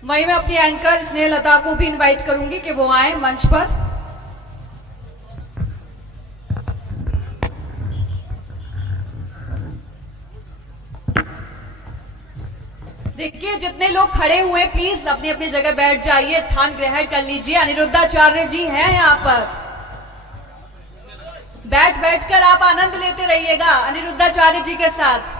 वहीं मैं अपनी एंकर स्नेहलता को भी इनवाइट करूंगी कि वो आए मंच पर। देखिए, जितने लोग खड़े हुए प्लीज अपनी अपनी जगह बैठ जाइए, स्थान ग्रहण कर लीजिए। अनिरुद्धाचार्य जी हैं यहाँ पर, बैठकर आप आनंद लेते रहिएगा अनिरुद्धाचार्य जी के साथ।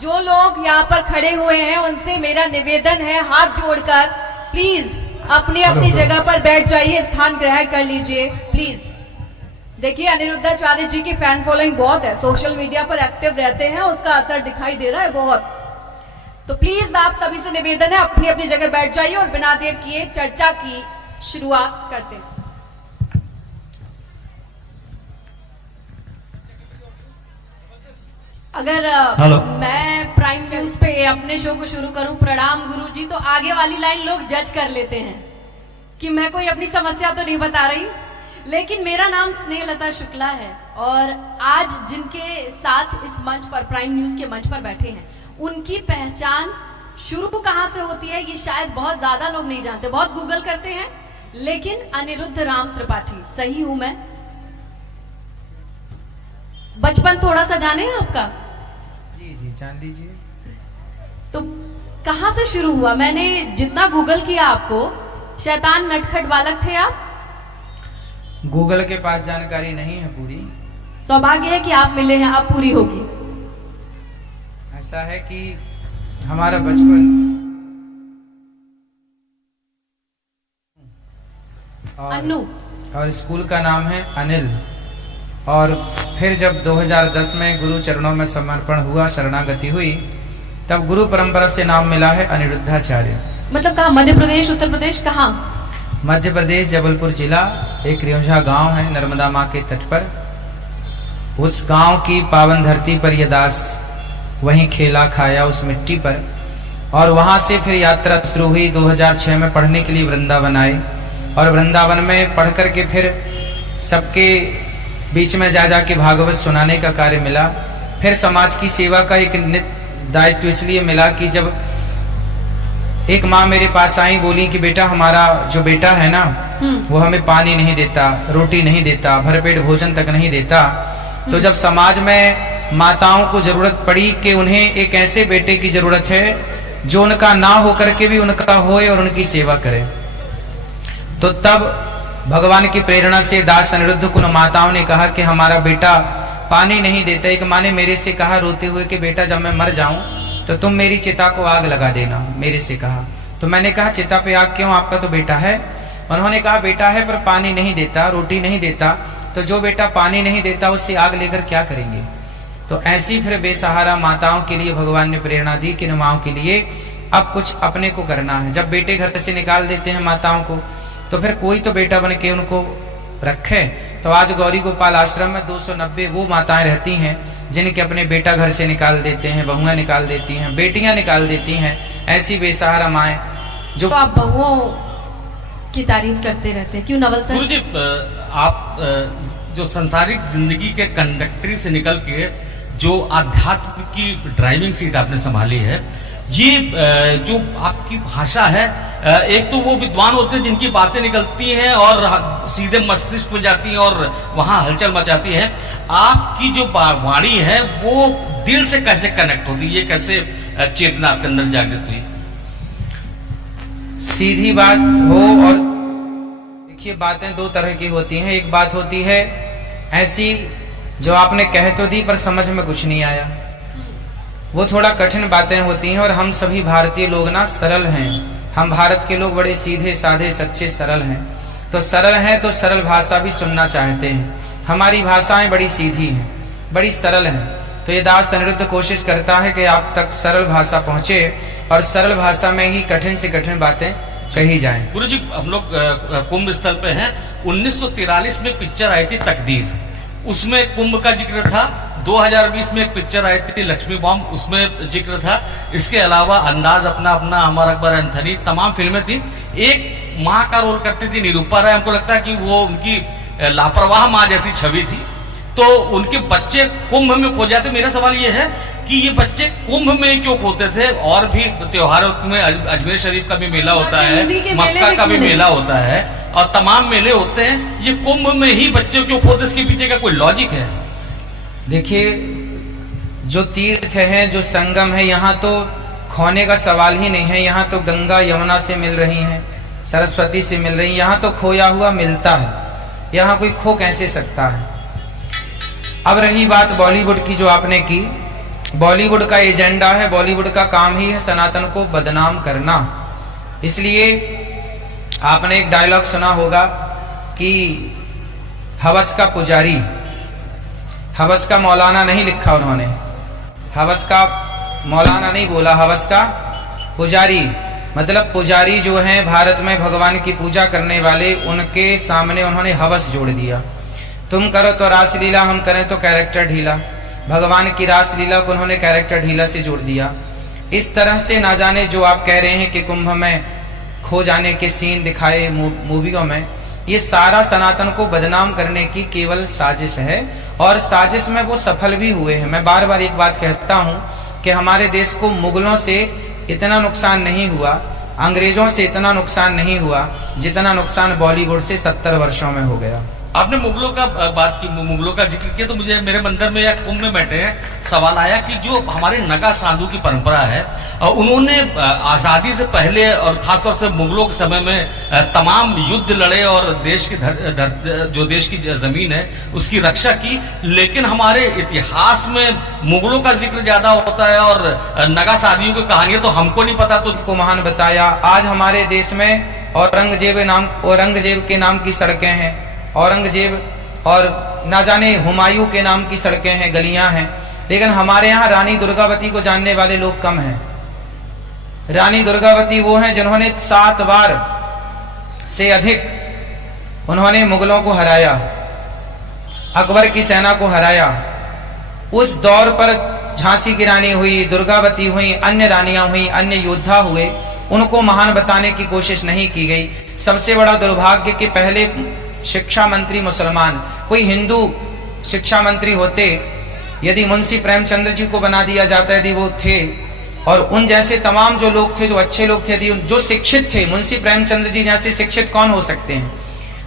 जो लोग यहाँ पर खड़े हुए हैं उनसे मेरा निवेदन है, हाथ जोड़कर प्लीज अपनी अपनी जगह पर बैठ जाइए, स्थान ग्रहण कर लीजिए प्लीज। देखिए, अनिरुद्धाचार्य जी की फैन फॉलोइंग बहुत है, सोशल मीडिया पर एक्टिव रहते हैं, उसका असर दिखाई दे रहा है बहुत। तो प्लीज आप सभी से निवेदन है, अपनी अपनी जगह बैठ जाइए और बिना देर किए चर्चा की शुरुआत करते हैं। अगर मैं प्राइम न्यूज पे अपने शो को शुरू करूं, प्रणाम गुरुजी, तो आगे वाली लाइन लोग जज कर लेते हैं कि मैं कोई अपनी समस्या तो नहीं बता रही, लेकिन मेरा नाम स्नेहलता शुक्ला है और आज जिनके साथ इस मंच पर, प्राइम न्यूज के मंच पर बैठे हैं, उनकी पहचान शुरू कहां से होती है ये शायद बहुत ज्यादा लोग नहीं जानते, बहुत गूगल करते हैं, लेकिन अनिरुद्ध राम त्रिपाठी सही हूं मैं? बचपन थोड़ा सा जाने हैं आपका? जी जान लीजिए। तो कहां से शुरू हुआ? मैंने जितना गूगल किया आपको, शैतान नटखट बालक थे आप? गूगल के पास जानकारी नहीं है पूरी। सौभाग्य है कि आप मिले हैं, अब पूरी होगी। ऐसा है कि हमारा बचपन अन्नू और स्कूल का नाम है अनिल, और फिर जब 2010 में गुरु चरणों में समर्पण हुआ, शरणागति हुई, तब गुरु परंपरा से नाम मिला है अनिरुद्धाचार्य। मतलब कहाँ? मध्य प्रदेश, उत्तर प्रदेश, कहाँ? मध्य प्रदेश, जबलपुर जिला, एक रियोंझा गांव है नर्मदा माँ के तट पर। उस गांव की पावन धरती पर यह दास वहीं खेला खाया उस मिट्टी पर, और वहां से फिर यात्रा शुरू हुई। 2006 में पढ़ने के लिए वृंदावन आए, और वृंदावन में पढ़ करके फिर सबके बीच में जा जाके भागवत सुनाने का कार्य मिला। फिर समाज की सेवा का एक दायित्व इसलिए मिला कि जब एक माँ मेरे पास आई, बोली कि बेटा, हमारा जो बेटा है ना, वो हमें पानी नहीं देता, रोटी नहीं देता, भरपेट भोजन तक नहीं देता। तो जब समाज में माताओं को जरूरत पड़ी कि उन्हें एक ऐसे बेटे की जरूरत है जो उनका ना हो करके भी उनका होए और उनकी सेवा करे, तो तब भगवान की प्रेरणा से दास अनिरुद्ध को माताओं ने कहा कि हमारा बेटा पानी नहीं देता। एक माँ ने मेरे से कहा रोते हुए कि बेटा, जब मैं मर जाऊं तो तुम मेरी चिता को आग लगा देना, मेरे से कहा। तो मैंने कहा चिता पे आग क्यों, आपका तो बेटा है। उन्होंने कहा बेटा है पर पानी नहीं देता, रोटी नहीं देता, तो जो बेटा पानी नहीं देता उससे आग लेकर क्या करेंगे। तो ऐसी फिर बेसहारा माताओं के लिए भगवान ने प्रेरणा दी कि माओं के लिए अब कुछ अपने को करना है। जब बेटे घर से निकाल देते हैं माताओं को, तो फिर कोई तो बेटा बन के उनको रखे। तो आज गौरी गोपाल आश्रम में 290 वो माताएं रहती हैं जिनके अपने बेटा घर से निकाल देते हैं, बहुएं निकाल देती हैं, बेटियां निकाल देती हैं। ऐसी बेसहारा माएं जो। तो आप बहुओं की तारीफ करते रहते हैं, क्यों नवल सर? गुरुजी, आप जो संसारिक जिंदगी के कंडक्टरी से निकल के जो आध्यात्म की ड्राइविंग सीट आपने संभाली है, ये जो आपकी भाषा है, एक तो वो विद्वान होते हैं जिनकी बातें निकलती हैं और सीधे मस्तिष्क में जाती हैं और वहां हलचल मचाती हैं। आपकी जो वाणी है वो दिल से कैसे कनेक्ट होती है, ये कैसे चेतना आपके अंदर जागृत हुई? सीधी बात हो, और देखिए बातें दो तरह की होती हैं। एक बात होती है ऐसी जो आपने कह तो दी पर समझ में कुछ नहीं आया, वो थोड़ा कठिन बातें होती हैं। और हम सभी भारतीय लोग ना सरल हैं, हम भारत के लोग बड़े सीधे साधे सच्चे सरल हैं। तो सरल हैं तो सरल भाषा भी सुनना चाहते हैं। हमारी भाषाएं बड़ी सीधी हैं, बड़ी सरल हैं। तो ये दास अनिरुद्ध कोशिश करता है कि आप तक सरल भाषा पहुंचे और सरल भाषा में ही कठिन से कठिन बातें कही जाएं। गुरुजी, हम लोग कुंभ स्थल पे हैं। 1943 में पिक्चर आई थी तकदीर, उसमें कुंभ का जिक्र था। 2020 में एक पिक्चर आई थी लक्ष्मी बॉम्ब, उसमें जिक्र था। इसके अलावा अंदाज अपना अपना, अमर अकबर एंथनी, तमाम फिल्में थी। एक माँ का रोल करती थी निरूपा राय, हमको लगता है कि वो उनकी लापरवाह माँ जैसी छवि थी। तो उनके बच्चे कुंभ में खो जाते। मेरा सवाल ये है कि ये बच्चे कुंभ में क्यों खोते थे? और भी त्योहारों में अजमेर शरीफ का भी मेला होता है, मक्का का भी मेला होता है और तमाम मेले होते हैं, ये कुंभ में ही बच्चे क्यों खोते? इसके पीछे का कोई लॉजिक है? देखिए, जो तीर्थ है, जो संगम है, यहाँ तो खोने का सवाल ही नहीं है। यहाँ तो गंगा यमुना से मिल रही हैं, सरस्वती से मिल रही हैं। यहाँ तो खोया हुआ मिलता है, यहाँ कोई खो कैसे सकता है? अब रही बात बॉलीवुड की, जो आपने की, बॉलीवुड का एजेंडा है, बॉलीवुड का काम ही है सनातन को बदनाम करना। इसलिए आपने एक डायलॉग सुना होगा कि हवस का पुजारी, हवस का मौलाना नहीं लिखा उन्होंने, हवस का मौलाना नहीं बोला, हवस का पुजारी। मतलब पुजारी जो हैं भारत में भगवान की पूजा करने वाले, उनके सामने उन्होंने हवस जोड़ दिया। तुम करो तो रासलीला, हम करें तो कैरेक्टर ढीला। भगवान की रासलीला को उन्होंने कैरेक्टर ढीला से जोड़ दिया। इस तरह से ना जाने जो आप कह रहे हैं कि कुंभ में खो जाने के सीन दिखाए मूवियों में, ये सारा सनातन को बदनाम करने की केवल साजिश है और साजिश में वो सफल भी हुए हैं। मैं बार बार एक बात कहता हूं कि हमारे देश को मुगलों से इतना नुकसान नहीं हुआ, अंग्रेजों से इतना नुकसान नहीं हुआ जितना नुकसान बॉलीवुड से 70 वर्षों में हो गया। आपने मुगलों का बात की, मुगलों का जिक्र किया, तो मुझे मेरे मंदिर में या कुंभ में बैठे हैं सवाल आया कि जो हमारे नगा साधु की परंपरा है, उन्होंने आजादी से पहले और खासतौर से मुगलों के समय में तमाम युद्ध लड़े और देश की जो देश की जमीन है उसकी रक्षा की, लेकिन हमारे इतिहास में मुगलों का जिक्र ज्यादा होता है और नगा साधुओं की कहानियां तो हमको नहीं पता। तो को महान बताया। आज हमारे देश में औरंगजेब के नाम की सड़कें हैं, औरंगजेब और ना जाने हुमायूं के नाम की सड़कें हैं, गलियां हैं, लेकिन हमारे यहाँ रानी दुर्गावती को जानने वाले लोग कम हैं। रानी दुर्गावती वो हैं जिन्होंने 7 बार से अधिक उन्होंने मुगलों को हराया, अकबर की सेना को हराया। उस दौर पर झांसी की रानी हुई, दुर्गावती हुई, अन्य रानियां हुई, अन्य योद्धा हुए, उनको महान बताने की कोशिश नहीं की गई। सबसे बड़ा दुर्भाग्य कि पहले शिक्षा मंत्री मुसलमान, कोई हिंदू शिक्षा मंत्री होते, यदि मुंशी प्रेमचंद्र जी को बना दिया जाता, यदि वो थे, और उन जैसे तमाम जो लोग थे, जो अच्छे लोग थे, जो शिक्षित थे, मुंशी प्रेमचंद्र जी जैसे शिक्षित कौन हो सकते हैं?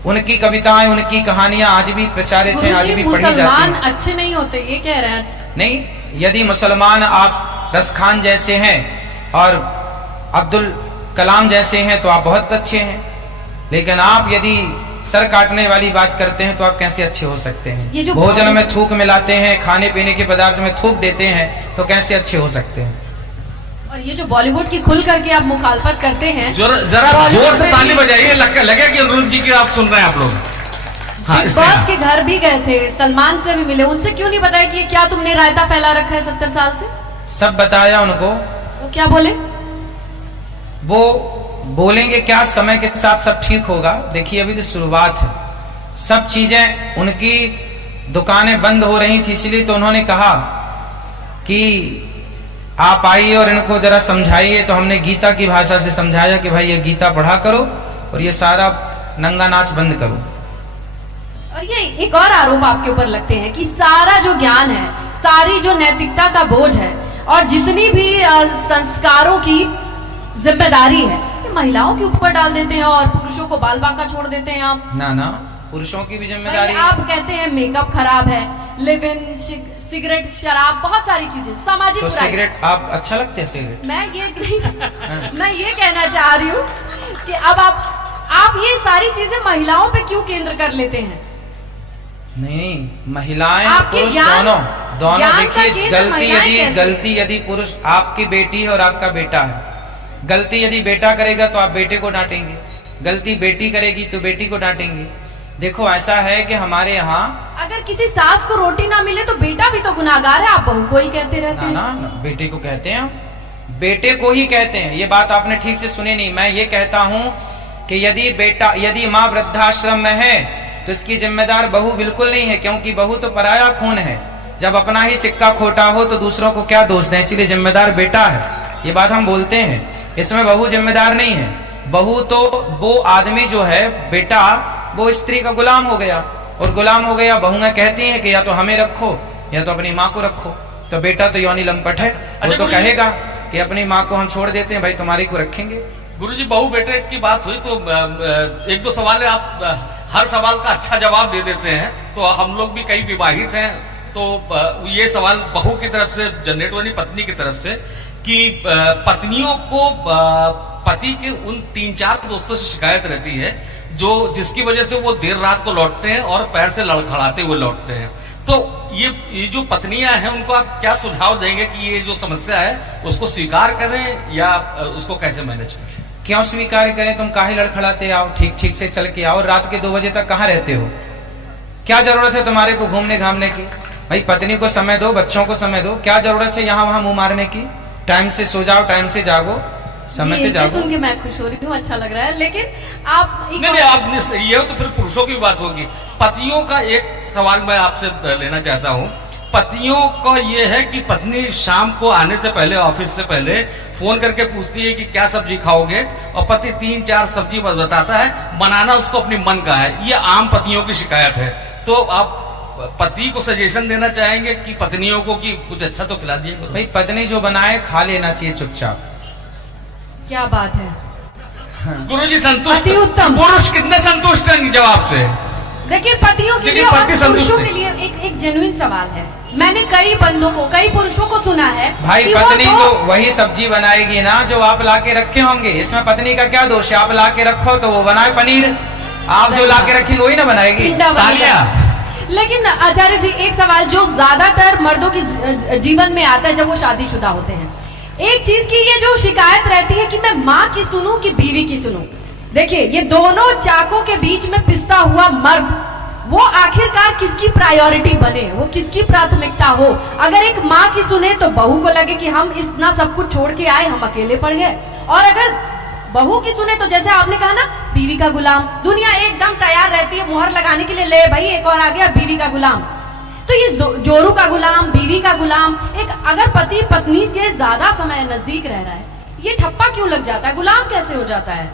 उनकी कविताएं, उनकी कहानियां आज भी प्रचारित हैं, आज भी पढ़ी जाती हैं। अच्छे नहीं होते ये कह रहे हैं? नहीं, यदि मुसलमान आप रसखान जैसे हैं और अब्दुल कलाम जैसे हैं तो आप बहुत अच्छे हैं, लेकिन आप यदि सर काटने वाली बात करते हैं तो आप कैसे अच्छे हो सकते हैं? भोजन में थूक मिलाते हैं, खाने पीने के पदार्थ में थूक देते हैं तो कैसे अच्छे हो सकते हैं? और ये जो बॉलीवुड की खुल करके आप मुखालफत करते हैं, जरा जोर से ताली बजाइए, लगे कि अनुरुद्ध जी की आप सुन रहे हैं आप लोग। हाँ, बिग बॉस के घर भी गए थे, सलमान से भी मिले, उनसे क्यों नहीं बताया कि क्या तुमने रायता फैला रखा है 70 साल से? सब बताया उनको। वो क्या बोले? वो बोलेंगे क्या, समय के साथ सब ठीक होगा। देखिए अभी तो शुरुआत है, सब चीजें, उनकी दुकानें बंद हो रही थी, इसलिए तो उन्होंने कहा कि आप आइए और इनको जरा समझाइए। तो हमने गीता की भाषा से समझाया कि भाई ये गीता पढ़ा करो और ये सारा नंगा नाच बंद करो। और ये एक और आरोप आपके ऊपर लगते हैं कि सारा जो ज्ञान है, सारी जो नैतिकता का बोझ है और जितनी भी संस्कारों की जिम्मेदारी है, महिलाओं के ऊपर डाल देते हैं और पुरुषों को बाल बांका छोड़ देते हैं आप। ना, पुरुषों की भी जिम्मेदारी। आप कहते हैं मेकअप खराब है, लिव इन, सिगरेट, शराब, बहुत सारी चीजें सामाजिक। तो सिगरेट आप अच्छा लगते हैं सिगरेट? मैं ये नहीं मैं ये कहना चाह रही हूँ कि अब आप ये सारी चीजें महिलाओं पे क्यों केंद्र कर लेते हैं? नहीं, महिलाएं पुरुष दोनों देखिए, गलती यदि पुरुष, आपकी बेटी है और आपका बेटा है, गलती यदि बेटा करेगा तो आप बेटे को डांटेंगे, गलती बेटी करेगी तो बेटी को डांटेंगे। देखो ऐसा है कि हमारे यहाँ अगर किसी सास को रोटी ना मिले तो बेटा भी तो गुनाहगार है, आप बहू को ही कहते रहते हैं। ना, बेटे को कहते हैं, बेटे को ही कहते हैं। ये बात आपने ठीक से सुनी नहीं। मैं ये कहता हूँ कि यदि माँ वृद्धाश्रम में है तो इसकी जिम्मेदार बहू बिल्कुल नहीं है, क्योंकि बहू तो पराया खून है। जब अपना ही सिक्का खोटा हो तो दूसरों को क्या दोष दें, इसीलिए जिम्मेदार बेटा है। ये बात हम बोलते हैं, इसमें बहू जिम्मेदार नहीं है। बहू तो वो आदमी जो है, बेटा वो स्त्री का गुलाम हो गया, और गुलाम हो गया। बहुएं कहती हैं कि या तो हमें रखो या तो अपनी माँ को रखो। तो बेटा तो योनि लंपट है, वो तो कहेगा कि अपनी माँ को हम छोड़ देते हैं, भाई तुम्हारी को रखेंगे। गुरुजी बहू बेटे की बात हुई तो एक दो सवाल है, आप हर सवाल का अच्छा जवाब दे देते हैं, तो हम लोग भी कई विवाहित हैं, तो ये सवाल बहू की तरफ से जनरेट हुआ, नहीं पत्नी की तरफ से, कि पत्नियों को पति के उन 3-4 दोस्तों से शिकायत रहती है जो जिसकी वजह से वो देर रात को लौटते हैं और पैर से लड़खड़ाते हुए लौटते हैं। तो ये जो पत्नियां हैं उनको आप क्या सुझाव देंगे कि ये जो समस्या है उसको स्वीकार करें या उसको कैसे मैनेज करें? क्यों स्वीकार करें? तुम काहे लड़खड़ाते आओ, ठीक ठीक से चल के आओ। रात के 2 बजे तक कहाँ रहते हो? क्या जरूरत है तुम्हारे को घूमने घामने की? भाई पत्नी को समय दो, बच्चों को समय दो। क्या जरूरत है यहाँ वहां मुंह मारने की? टाइम से सो जाओ, टाइम से जागो, समय से जागो। सुन के मैं खुश हो रही हूँ, अच्छा लग रहा है। लेकिन आप नहीं आप ये तो फिर पुरुषों की बात होगी। पतियों का एक सवाल मैं आपसे लेना चाहता हूँ। पतियों का ये है कि पत्नी शाम को आने से पहले, ऑफिस से पहले फोन करके पूछती है कि क्या सब्जी खाओगे, और पति 3-4 सब्जी बताता है, बनाना उसको अपनी मन का है। ये आम पतियों की शिकायत है। तो आप पति को सजेशन देना चाहेंगे कि पत्नियों को कि कुछ अच्छा तो खिला दिए करो? भाई पत्नी जो बनाए खा लेना चाहिए चुपचाप। क्या बात है गुरुजी, संतुष्ट अति उत्तम। पुरुष कितने संतुष्ट हैं जवाब से? देखिए पतियों के लिए और पुरुषों के लिए एक जेन्युइन सवाल है। मैंने कई बंदों को, कई पुरुषों को सुना है भाई पत्नी तो वही सब्जी बनाएगी ना जो आप ला के रखे होंगे। इसमें पत्नी का क्या दोष है? आप ला के रखो तो वो बनाए पनीर, आप जो ला के रखेंगे वही ना बनाएगी। लेकिन आचार्य जी एक सवाल जो ज्यादातर मर्दों की जीवन में आता है जब वो शादीशुदा होते हैं, एक चीज की ये जो शिकायत रहती है कि मैं माँ की सुनूं कि बीवी की सुनूं। देखिए ये दोनों चाकों के बीच में पिसता हुआ मर्द, वो आखिरकार किसकी प्रायोरिटी बने, वो किसकी प्राथमिकता हो? अगर एक माँ की सुने तो बहू को लगे कि हम इतना सब कुछ छोड़ के आए, हम अकेले पड़ गए, और अगर बहू की सुने तो जैसे आपने कहा ना, बीवी का गुलाम। दुनिया एकदम तैयार रहती है मुहर लगाने के लिए, ले भाई एक और आ गया बीवी का गुलाम। तो ये जोरू का गुलाम, बीवी का गुलाम, एक अगर पति पत्नी से ज्यादा समय नजदीक रह रहा है, ये ठप्पा क्यों लग जाता है? गुलाम कैसे हो जाता है?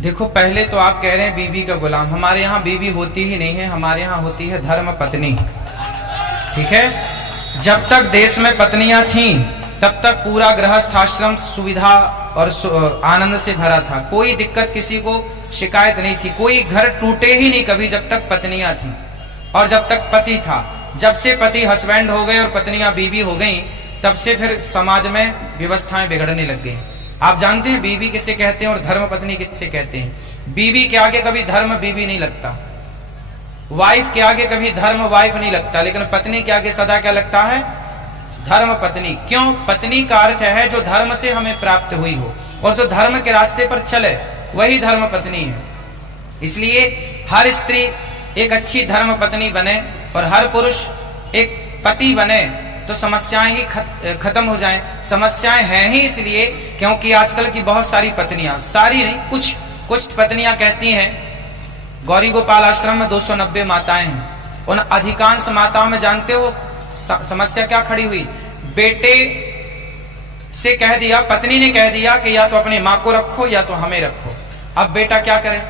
देखो पहले तो आप कह रहे हैं बीवी का गुलाम। हमारे यहाँ बीवी होती ही नहीं है, हमारे यहाँ होती है धर्म पत्नी। ठीक है, जब तक देश में पत्नियां थीं तब तक पूरा गृहस्थ आश्रम सुविधा और आनंद से भरा था। कोई दिक्कत, किसी को शिकायत नहीं थी, कोई घर टूटे ही नहीं कभी जब तक पत्नियां थी और जब तक पति था। जब से पति हस्बैंड हो गए और पत्नियां बीवी हो गई, तब से फिर समाज में व्यवस्थाएं बिगड़ने लग गई। आप जानते हैं बीवी किसे कहते हैं और धर्म पत्नी किसे कहते हैं? बीवी के आगे कभी धर्म बीवी नहीं लगता, वाइफ के आगे कभी धर्म वाइफ नहीं लगता, लेकिन पत्नी के आगे सदा क्या लगता है? धर्म पत्नी। क्यों? पत्नी का अर्थ है जो धर्म से हमें प्राप्त हुई हो और जो धर्म के रास्ते पर चले, वही धर्म पत्नी है। इसलिए हर स्त्री एक अच्छी धर्म पत्नी बने और हर पुरुष एक पति बने तो समस्याएं ही खत्म हो जाएं। समस्याएं हैं ही इसलिए क्योंकि आजकल की बहुत सारी पत्नियां, सारी नहीं, कुछ पत्नियां कहती हैं, गौरी गोपाल आश्रम में 290 माताएं हैं, उन अधिकांश माताओं में जानते हो समस्या क्या खड़ी हुई? बेटे से कह दिया, पत्नी ने कह दिया कि या तो अपनी माँ को रखो या तो हमें रखो। अब बेटा क्या करे?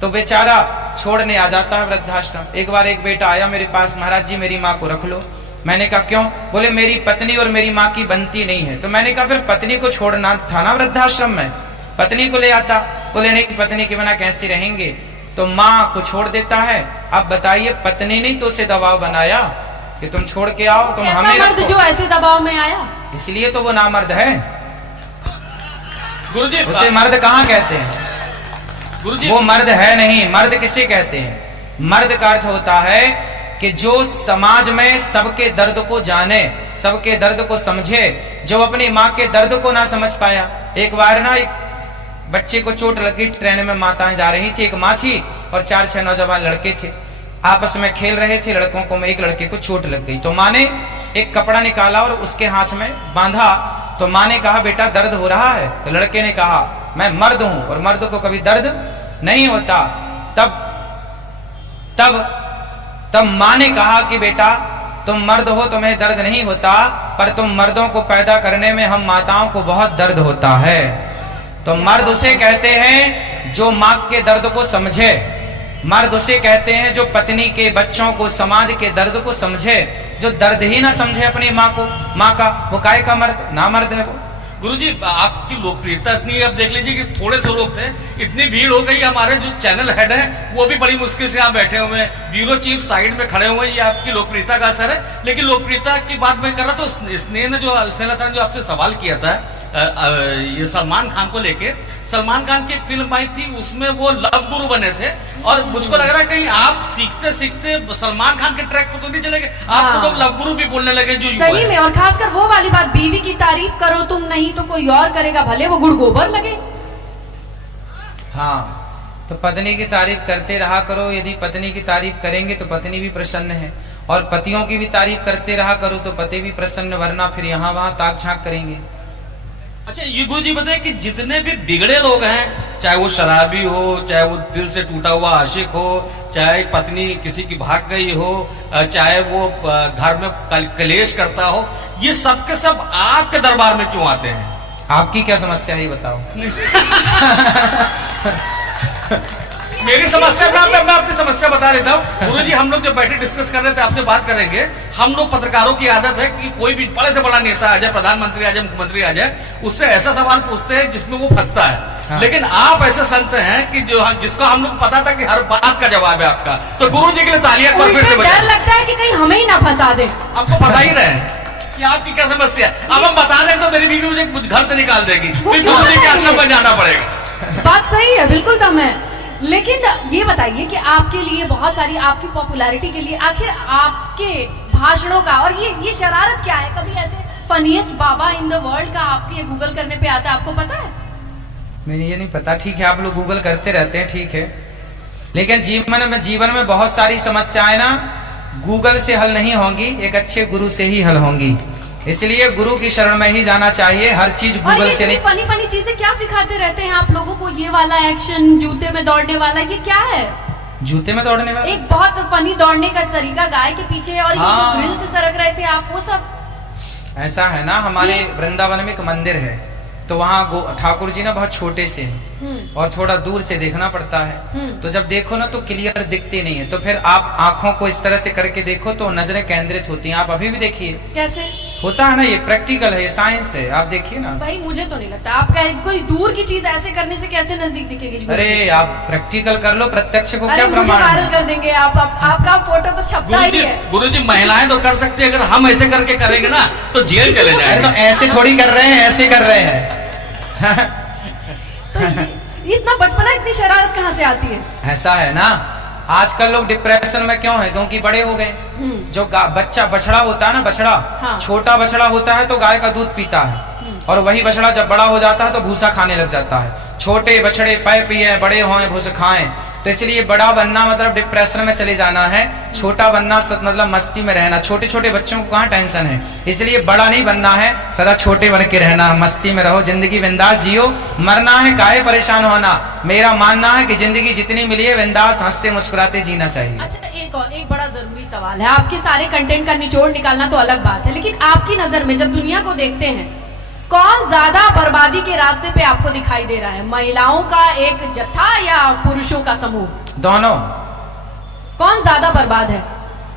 तो बेचारा छोड़ने आ जाता है वृद्धाश्रम। एक बार एक बेटा आया मेरे पास, महाराज जी मेरी माँ को रख लो। मैंने कहा क्यों? बोले मेरी पत्नी और मेरी माँ की बनती नहीं है। तो मैंने कहा फिर पत्नी को छोड़ना था ना वृद्धाश्रम में, पत्नी को ले आता। बोले नहीं, पत्नी के बिना कैसे रहेंगे? तो माँ को छोड़ देता है। अब बताइए, पत्नी ने तो उसे दबाव बनाया कि तुम छोड़ के आओ, तुम हमें रखो। जो ऐसे दबाव में आया, इसलिए तो वो नामर्द है। गुरुजी, उसे मर्द कहाँ कहते हैं? गुरुजी, वो मर्द है नहीं। मर्द किसे कहते हैं? मर्द का अर्थ होता है कि जो समाज में सबके दर्द को जाने, सबके दर्द को समझे, जो अपनी माँ के दर्द को ना समझ पाया। एक बार ना एक बच्चे को चोट लगी, ट्रेन में माताएं जा रही थी, एक माँ थी और 4-6 नौजवान लड़के थे, आपस में खेल रहे थे। लड़कों को में एक लड़के को चोट लग गई तो माँ ने एक कपड़ा निकाला और उसके हाथ में बांधा। तो माँ ने कहा बेटा दर्द हो रहा है? तो लड़के ने कहा मैं मर्द हूं और मर्द को कभी दर्द नहीं होता। तब माँ ने कहा कि बेटा तुम मर्द हो, तुम्हें दर्द नहीं होता, पर तुम मर्दों को पैदा करने में हम माताओं को बहुत दर्द होता है। तो मर्द उसे कहते हैं जो माँ के दर्द को समझे, मर्द उसे कहते हैं जो पत्नी के, बच्चों को, समाज के दर्द को समझे। जो दर्द ही ना समझे अपनी माँ का, वो काय का मर्द, ना मर्द है वो। गुरुजी, आपकी लोकप्रियता इतनी है, अब देख लीजिए कि थोड़े से लोग थे, इतनी भीड़ हो गई। हमारे जो चैनल हेड है वो भी बड़ी मुश्किल से यहाँ बैठे हुए हैं, ब्यूरो चीफ साइड में खड़े हुए हैं। ये आपकी लोकप्रियता का असर है। लेकिन लोकप्रियता की बात मैं कर रहा तो स्नेहा ने जो आपसे सवाल किया था ये सलमान खान को लेके, सलमान खान की एक फिल्म आई थी, उसमें वो लव गुरु बने थे, और मुझको लग रहा है कहीं आप सीखते सीखते सलमान खान के ट्रैक पर तो नहीं चले गए, आप लोग लव गुरु भी बोलने लगे जो युवा सही में। और खासकर वो वाली बात, बीवी की तारीफ करो तुम, नहीं तो कोई और करेगा, भले वो गुड़ गोबर लगे। हाँ, तो पत्नी की तारीफ करते रहा करो। यदि पत्नी की तारीफ करेंगे तो पत्नी भी प्रसन्न है, और पतियों की भी तारीफ करते रहा करो तो पति भी प्रसन्न, वरना फिर यहाँ वहाँ ताक झांक करेंगे। अच्छा, ये गुरु जी बताए कि जितने भी बिगड़े लोग हैं, चाहे वो शराबी हो, चाहे वो दिल से टूटा हुआ आशिक हो, चाहे पत्नी किसी की भाग गई हो, चाहे वो घर में कलेश करता हो, ये सब के सब आपके दरबार में क्यों आते हैं? आपकी क्या समस्या है बताओ। मेरी समस्या मैं अपनी समस्या बता देता हूँ। गुरुजी, हम लोग जब बैठे डिस्कस कर रहे थे, आपसे बात करेंगे, हम लोग पत्रकारों की आदत है कि कोई भी बड़े से बड़ा नेता आ जाए, प्रधानमंत्री आ जाए, मुख्यमंत्री आ जाए, उससे ऐसा सवाल पूछते हैं जिसमें वो फंसता है। हाँ। लेकिन आप ऐसे संत हैं कि जिसको हम लोग पता था कि हर बात का जवाब है आपका, तो गुरुजी के लिए तालियां फिर से डर लगता है कि कहीं हमें ही ना फंसा दे। आपको पता ही रहे कि आपकी क्या समस्या है। अब हम बता दें तो मेरी बीवी मुझे घर से निकाल देगी, फिर गुरुजी के आश्रम पर जाना पड़ेगा। बात सही है, बिल्कुल दम है। लेकिन ये बताइए कि आपके लिए बहुत सारी, आपकी पॉपुलैरिटी के लिए, आखिर आपके भाषणों का, और ये शरारत क्या है? कभी ऐसे funniest Baba in the world का आपके गूगल करने पे आता है, आपको पता है? मुझे ये नहीं पता। ठीक है, आप लोग गूगल करते रहते हैं, ठीक है, लेकिन जीवन में बहुत सारी समस्याएं ना गूगल से हल नहीं होंगी, एक अच्छे गुरु से ही हल होंगी। इसलिए गुरु की शरण में ही जाना चाहिए, हर चीज गूगल से नहीं। फनी फनी चीजें क्या सिखाते रहते हैं आप लोगों को? ये वाला एक्शन, जूते में दौड़ने वाला, ये क्या है? जूते में दौड़ने वाला एक बहुत फनी दौड़ने का तरीका, गाय के पीछे, और ये जो ग्रिल से सरक रहे थे आप, वो सब ऐसा है ना। हमारे वृंदावन में एक मंदिर है, तो वहाँ ठाकुर जी ना बहुत छोटे से हैं और थोड़ा दूर से देखना पड़ता है, तो जब देखो ना तो क्लियर दिखते नहीं है, तो फिर आप आंखों को इस तरह से करके देखो तो नजरें केंद्रित होती हैं। आप अभी भी देखिए, कैसे होता है ना, ये प्रैक्टिकल है, ये साइंस है, आप देखिए ना। भाई मुझे तो नहीं लगता, आप कोई दूर की चीज ऐसे करने से कैसे नजदीक दिखेगी? अरे आप प्रैक्टिकल कर लो, प्रत्यक्ष को क्या मुझे प्रमाण वायरल कर देंगे आप, आपका फोटो तो छपता ही है। गुरुजी, महिलाएं तो कर सकती है, अगर हम ऐसे करके करेंगे ना तो जेल चले जाएंगे। तो ऐसे थोड़ी कर रहे हैं, ऐसे कर रहे हैं। तो इतना बचपना, इतनी शरारत कहाँ से आती है? ऐसा है ना, आजकल लोग डिप्रेशन में क्यों है? क्योंकि बड़े हो गए। जो बच्चा बछड़ा होता है ना, बछड़ा, हाँ। छोटा बछड़ा होता है तो गाय का दूध पीता है, और वही बछड़ा जब बड़ा हो जाता है तो भूसा खाने लग जाता है। छोटे बछड़े पै पिए, बड़े होए भूसा खाएं। तो इसलिए बड़ा बनना मतलब डिप्रेशन में चले जाना है, छोटा बनना मतलब मस्ती में रहना। छोटे छोटे बच्चों को कहाँ टेंशन है, इसलिए बड़ा नहीं बनना है, सदा छोटे बन के रहना, मस्ती में रहो, जिंदगी बिंदास जियो, मरना है काहे परेशान होना। मेरा मानना है कि जिंदगी जितनी मिली है बिंदास हंसते मुस्कुराते जीना चाहिए। अच्छा, एक बड़ा जरूरी सवाल है, आपके सारे कंटेंट का निचोड़ निकालना तो अलग बात है, लेकिन आपकी नजर में जब दुनिया को देखते हैं, कौन ज्यादा बर्बादी के रास्ते पे आपको दिखाई दे रहा है? महिलाओं का एक जत्था या पुरुषों का समूह? दोनों। कौन ज्यादा बर्बाद है?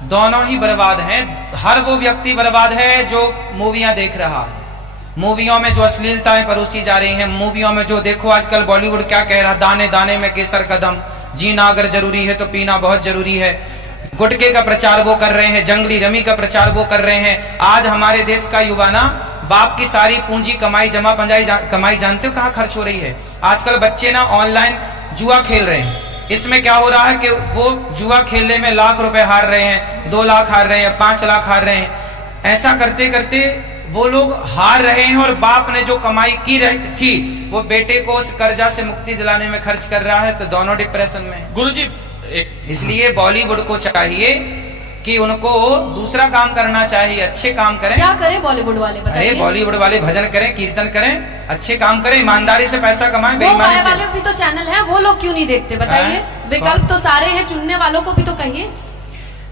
दोनों ही बर्बाद हैं। हर वो व्यक्ति बर्बाद है जो मूवियां देख रहा है, मूवियों में जो अश्लीलताएं परोसी जा रही हैं, मूवियों में जो देखो आजकल बॉलीवुड क्या कह रहा, दाने दाने में केसर कदम, जीना अगर जरूरी है तो पीना बहुत जरूरी है। गुटखे का प्रचार वो कर रहे हैं, जंगली रमी का प्रचार वो कर रहे हैं। आज हमारे देश का युवा ना बाप की सारी पूंजी कमाई जमा कमाई जानते हो कहाँ खर्च हो रही है? आजकल बच्चे ना ऑनलाइन जुआ खेल रहे हैं। इसमें क्या हो रहा है कि वो जुआ खेलने में लाख रुपए हार रहे हैं, 2 लाख हार रहे हैं, 5 लाख हार रहे हैं। ऐसा करते करते वो लोग हार रहे हैं, और बाप ने जो कमाई की रही थी वो बेटे को उस कर्जा से मुक्ति दिलाने में खर्च कर रहा है, तो दोनों डिप्रेशन में। गुरुजी, इसलिए बॉलीवुड को चाहिए कि उनको दूसरा काम करना चाहिए, अच्छे काम करें। क्या करें बॉलीवुड वाले, बताइए? अरे बॉलीवुड वाले भजन करें, कीर्तन करें, अच्छे काम करें, ईमानदारी से पैसा कमाएं, बेईमानी से। वाले भी तो चैनल है, वो लोग क्यों नहीं देखते, बताइए? विकल्प तो सारे हैं, चुनने वालों को भी तो कहिए।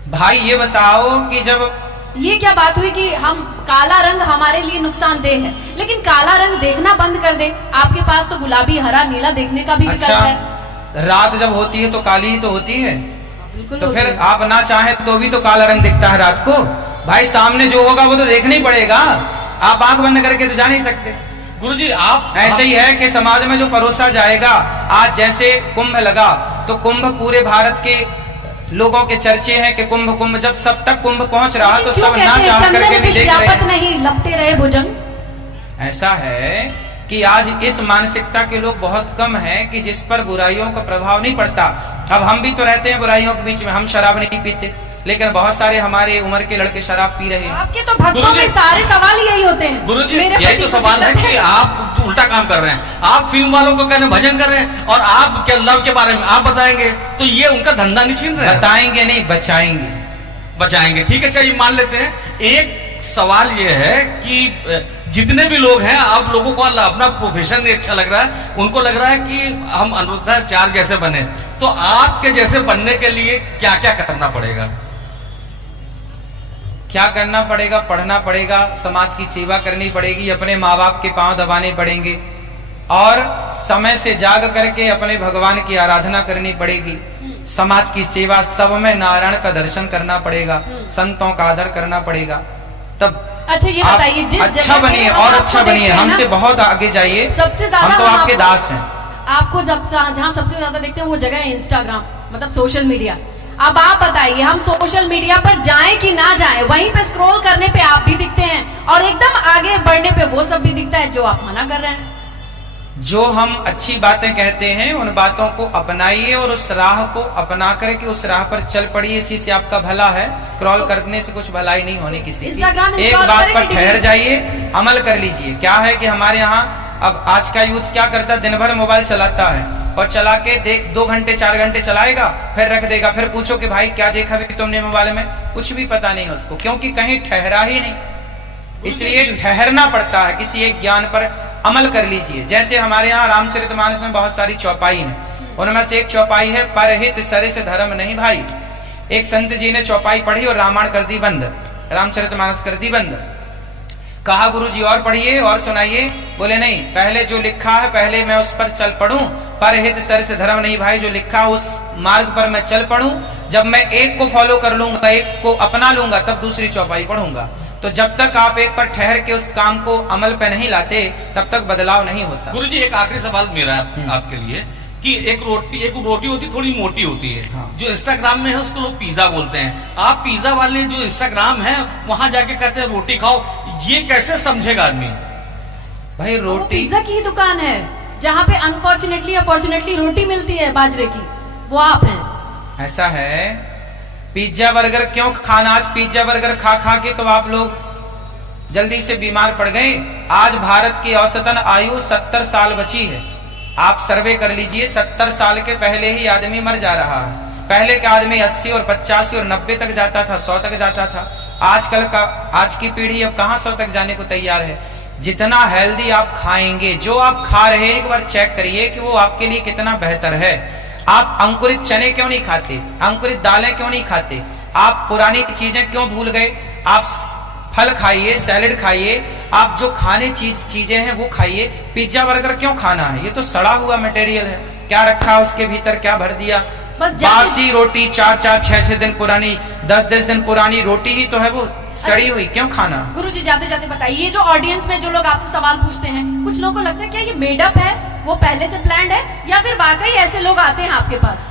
भाई ये बताओ कि जब ये क्या बात हुई कि हम काला रंग हमारे लिए नुकसानदेह है, लेकिन काला रंग देखना बंद कर दे, आपके पास तो गुलाबी, हरा, नीला देखने का भी विकल्प है। रात जब होती है तो काली ही तो होती है, बिल्कुल तो होती फिर है। आप ना चाहे तो भी तो काला रंग दिखता है रात को। भाई सामने जो होगा वो तो देखना ही पड़ेगा, आप आंख बंद करके तो जा नहीं सकते। गुरुजी आप ऐसे ही है कि समाज में जो परोसा जाएगा, आज जैसे कुंभ लगा तो कुंभ पूरे भारत के लोगों के चर्चे हैं कि कुंभ कुंभ, जब सब तक कुंभ पहुंच रहा तो क्यों सब ना कहते हैं, चाह करके चंदन भी देख रहे विश्यापत हैं। नहीं लपटे रहे भुजंग। ऐसा है कि आज इस मानसिकता के लोग बहुत कम हैं कि जिस पर बुराइयों का प्रभाव नहीं पड़ता। अब हम भी तो रहते हैं बुराइयों के बीच में, हम शराब नहीं पीते, लेकिन बहुत सारे हमारे उम्र के लड़के शराब पी रहे हैं। आपके तो भक्तों गुरुजी- में सारे सवाल यही होते हैं। गुरुजी मेरे यही पति तो को सवाल है दिक्कत कि आप उल्टा काम कर रहे हैं। आप फिल्म वालों को कहने भजन कर रहे हैं और आप क्या लव के बारे में आप बताएंगे, तो ये उनका धंधा नहीं छीन रहे हैं। बताएंगे नहीं, बचाएंगे। बचाएंगे, ठीक है, चलिए मान लेते हैं। एक सवाल ये है कि जितने भी लोग हैं, अब लोगों को अपना प्रोफेशन नहीं अच्छा लग रहा है, उनको लग रहा है कि हम अनिरुद्धाचार्य जैसे बने, तो आपके जैसे बनने के लिए क्या क्या करना पड़ेगा? क्या करना पड़ेगा? पढ़ना पड़ेगा, समाज की सेवा करनी पड़ेगी, अपने माँ बाप के पांव दबाने पड़ेंगे और समय से जाग करके अपने भगवान की आराधना करनी पड़ेगी। समाज की सेवा, सब में नारायण का दर्शन करना पड़ेगा, संतों का आदर करना पड़ेगा, तब अच्छा ये आप बताइए, जिस अच्छा जगह पे बनिए हम और आपको अच्छा बनिए, देखते हैं ना, हमसे बहुत आगे जाइए। सबसे ज्यादा हम तो हम आपके आपको- दास हैं। आपको जब जहाँ सबसे ज्यादा देखते हैं वो जगह है इंस्टाग्राम, मतलब सोशल मीडिया। अब आप बताइए, हम सोशल मीडिया पर जाएं कि ना जाएं, वहीं पे स्क्रॉल करने पे आप भी दिखते हैं और एकदम आगे बढ़ने पे वो सब भी दिखता है जो आप मना कर रहे हैं। जो हम अच्छी बातें कहते हैं उन बातों को अपनाइए और उस राह को अपना करके उस राह पर चल पड़िए, इसी से आपका भला है। स्क्रॉल करने से कुछ भलाई नहीं होनी किसी Instagram की। एक install बात करें पर कि ठहर delete? जाइए, अमल कर लीजिए। क्या है कि हमारे यहाँ अब आज का यूथ क्या करता है, दिन भर मोबाइल चलाता है और चला के 2 घंटे 4 घंटे चलाएगा, फिर रख देगा, फिर पूछो कि भाई क्या देखा भी तुमने मोबाइल में, कुछ भी पता नहीं उसको, क्योंकि कहीं ठहरा ही नहीं। इसलिए ठहरना पड़ता है, किसी एक ज्ञान पर अमल कर लीजिए। जैसे हमारे यहाँ रामचरितमानस में बहुत सारी चौपाई हैं, उनमें से एक चौपाई है परहित सरिस धर्म नहीं भाई। एक संत जी ने चौपाई पढ़ी और रामायण कर दी बंद, रामचरितमानस कर दी बंद। कहा गुरुजी और पढ़िए और सुनाइए, बोले नहीं, पहले जो लिखा है पहले मैं उस पर चल पढ़ूं, परहित सरिस धर्म नहीं भाई, जो लिखा उस मार्ग पर मैं चल पढ़ूं, जब मैं एक को फॉलो कर लूंगा, एक को अपना लूंगा, तब दूसरी चौपाई पढ़ूंगा। तो जब तक आप एक पर ठहर के उस काम को अमल पे नहीं लाते, तब तक बदलाव नहीं होता। गुरुजी एक आखिरी सवाल मेरा आपके लिए कि एक रोटी होती थोड़ी मोटी होती है, हाँ। जो इंस्टाग्राम में है उसको लोग पिज्जा बोलते हैं। आप पिज्जा वाले जो इंस्टाग्राम है वहां जाके कहते हैं रोटी खाओ, ये कैसे समझेगा आदमी? भाई वो रोटी, पिज्जा की ही दुकान है जहाँ पे अनफॉर्चुनेटली अपॉर्चुनेटली रोटी मिलती है बाजरे की, वो आप हैं। ऐसा है, पिज्जा बर्गर क्यों खाना? आज पिज्जा बर्गर खा खा के तो आप लोग जल्दी से बीमार पड़ गए। आज भारत की औसतन आयु 70 साल बची है। आप सर्वे कर लीजिए, 70 साल के पहले ही आदमी मर जा रहा है। पहले के आदमी 80 और 85 और 90 तक जाता था, 100 तक जाता था। आज की पीढ़ी अब कहां 100 तक जाने को तैयार है। जितना हेल्दी आप खाएंगे, जो आप खा रहे हैं एक बार चेक करिए कि वो आपके लिए कितना बेहतर है। आप अंकुरित चने क्यों नहीं खाते, अंकुरित दालें क्यों नहीं खाते, आप पुरानी चीजें क्यों भूल गए? आप फल खाइए, सैलेड खाइए, आप जो खाने चीजें हैं वो खाइए। पिज्जा बर्गर क्यों खाना है? ये तो सड़ा हुआ मटेरियल है, क्या रखा उसके भीतर, क्या भर दिया? बस बासी रोटी 4-4, 6-6 दिन पुरानी, 10-10 दिन पुरानी रोटी ही तो है वो, सड़ी हुई, क्यों खाना? गुरुजी जाते जाते बताइए, ये जो ऑडियंस में जो लोग आपसे सवाल पूछते हैं, कुछ लोगों को लगता है क्या ये मेडअप है, वो पहले से प्लान्ड है, या फिर वाकई ऐसे लोग आते हैं आपके पास?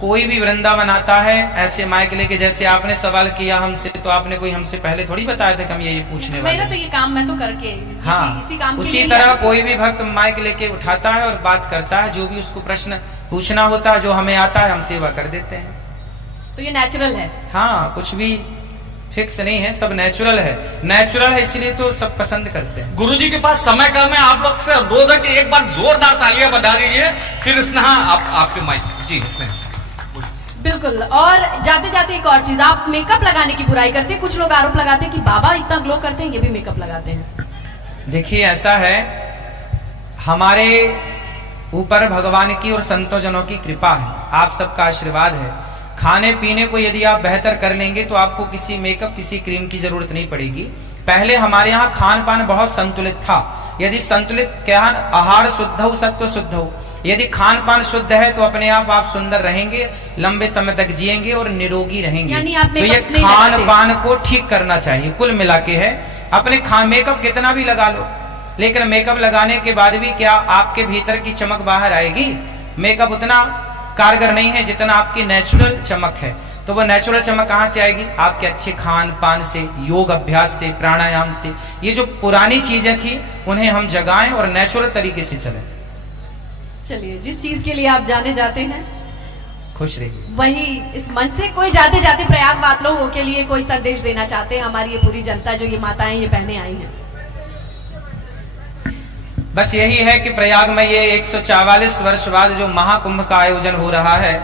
कोई भी वृंदावन आता है ऐसे माइक लेके, जैसे आपने सवाल किया हमसे, तो आपने कोई हमसे पहले थोड़ी बताया था कि हम ये पूछने वाले मेरा तो ये काम मैं तो करके हाँ, इसी काम के उसी लिए तरह आया। कोई भी भक्त माइक लेके उठाता है और बात करता है, जो भी उसको प्रश्न पूछना होता है, जो हमें आता है हम सेवा कर देते हैं। तो ये नेचुरल है। हाँ, कुछ भी फिक्स नहीं है, सब नेचुरल है। नेचुरल है इसलिए तो सब पसंद करते हैं। गुरुजी के पास समय कम है, आप लोग से रोज है कि एक बार जोरदार तालियां बजा दीजिए, फिर स्नेहा आपके माइक जी। बिल्कुल। और जाते जाते एक और चीज, आप मेकअप लगाने की बुराई करते हैं, कुछ लोग आरोप लगाते हैं कि बाबा इतना ग्लो करते हैं, ये भी मेकअप लगाते हैं। देखिए ऐसा है, हमारे ऊपर भगवान की और संतों जनों की कृपा है, आप सबका आशीर्वाद है। खाने पीने को यदि आप बेहतर कर लेंगे तो आपको किसी मेकअप, किसी क्रीम की जरूरत नहीं पड़ेगी। पहले हमारे यहाँ खान पान बहुत संतुलित था। यदि संतुलित क्या, आहार शुद्ध हो, सत्व शुद्ध हो, यदि खान पान शुद्ध है तो अपने आप सुंदर रहेंगे, लंबे समय तक जिएंगे और निरोगी रहेंगे। यानी आप तो ये मेकअप नहीं खान लगाते? पान को ठीक करना चाहिए। कुल मिला के है, अपने मेकअप कितना भी लगा लो, लेकिन मेकअप लगाने के बाद भी क्या आपके भीतर की चमक बाहर आएगी? मेकअप उतना कारगर नहीं है जितना आपकी नेचुरल चमक है। तो वो नेचुरल चमक कहां से आएगी? आपके अच्छे खान पान से, योग अभ्यास से, प्राणायाम से। ये जो पुरानी चीजें थी उन्हें हम जगाएं और नेचुरल तरीके से चलें। चलिए, जिस चीज के लिए आप जाने जाते हैं खुश रहिए। वही इस मंच से कोई जाते जाते प्रयागवाद लोगों के लिए कोई संदेश देना चाहते हैं, हमारी ये पूरी जनता जो ये माताएं ये बहनें आई हैं। बस यही है कि प्रयाग में ये 144 वर्ष बाद जो महाकुंभ का आयोजन हो रहा है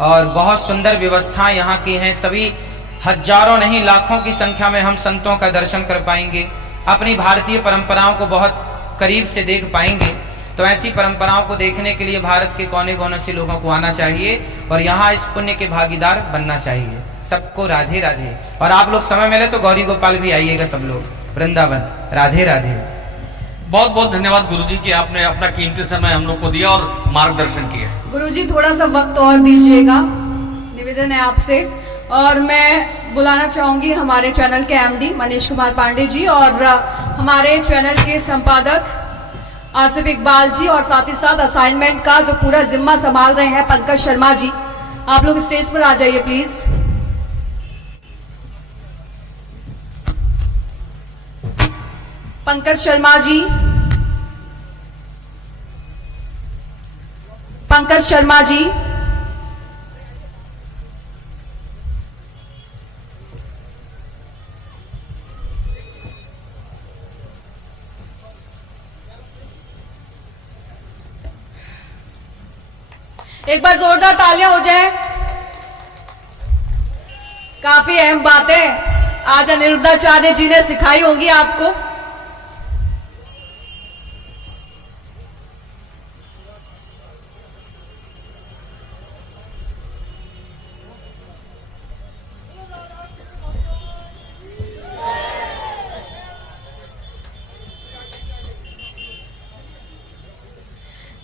और बहुत सुंदर व्यवस्था यहाँ की हैं। सभी हजारों नहीं लाखों की संख्या में हम संतों का दर्शन कर पाएंगे, अपनी भारतीय परंपराओं को बहुत करीब से देख पाएंगे। तो ऐसी परंपराओं को देखने के लिए भारत के कोने कोने से लोगों को आना चाहिए और यहाँ इस पुण्य के भागीदार बनना चाहिए। सबको राधे राधे। और आप लोग समय मिले तो गौरी गोपाल भी आइएगा, सब लोग वृंदावन। राधे राधे। बहुत बहुत धन्यवाद गुरुजी कि आपने अपना कीमती समय हम लोग को दिया और मार्गदर्शन किया। गुरुजी थोड़ा सा वक्त और दीजिएगा, निवेदन है आपसे। और मैं बुलाना चाहूंगी हमारे चैनल के एमडी मनीष कुमार पांडे जी और हमारे चैनल के संपादक आसिफ इकबाल जी और साथ ही साथ असाइनमेंट का जो पूरा जिम्मा संभाल रहे हैं पंकज शर्मा जी। आप लोग स्टेज पर आ जाइए प्लीज। पंकज शर्मा जी, पंकज शर्मा जी, एक बार जोरदार तालियां हो जाए। काफी अहम बातें आज अनिरुद्धाचार्य जी ने सिखाई होंगी आपको।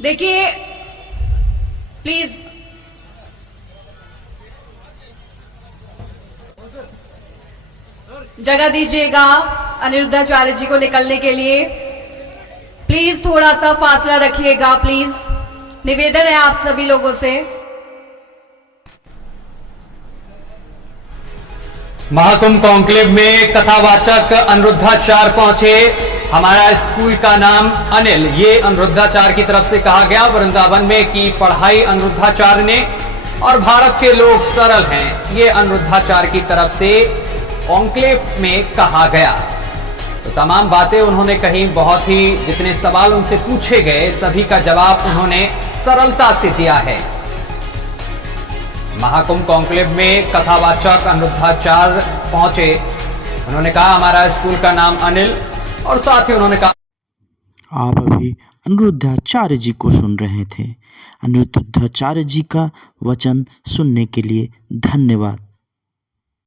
देखिए प्लीज जगह दीजिएगा अनिरुद्धाचार्य जी को निकलने के लिए। प्लीज थोड़ा सा फासला रखिएगा प्लीज, निवेदन है आप सभी लोगों से। महाकुंभ कॉन्क्लेव में कथावाचक अनिरुद्धाचार्य पहुंचे। हमारा स्कूल का नाम अनिल, ये अनिरुद्धाचार्य की तरफ से कहा गया। वृंदावन में की पढ़ाई अनिरुद्धाचार्य ने और भारत के लोग सरल हैं, ये अनिरुद्धाचार्य की तरफ से कॉन्क्लेव में कहा गया। तो तमाम बातें उन्होंने कही, बहुत ही जितने सवाल उनसे पूछे गए सभी का जवाब उन्होंने सरलता से दिया है। महाकुंभ कॉन्क्लेव में कथावाचक अनिरुद्धाचार्य पहुंचे। उन्होंने कहा हमारा स्कूल का नाम अनिल और साथ ही उन्होंने कहा। आप अभी अनिरुद्धाचार्य जी को सुन रहे थे। अनिरुद्धाचार्य जी का वचन सुनने के लिए धन्यवाद।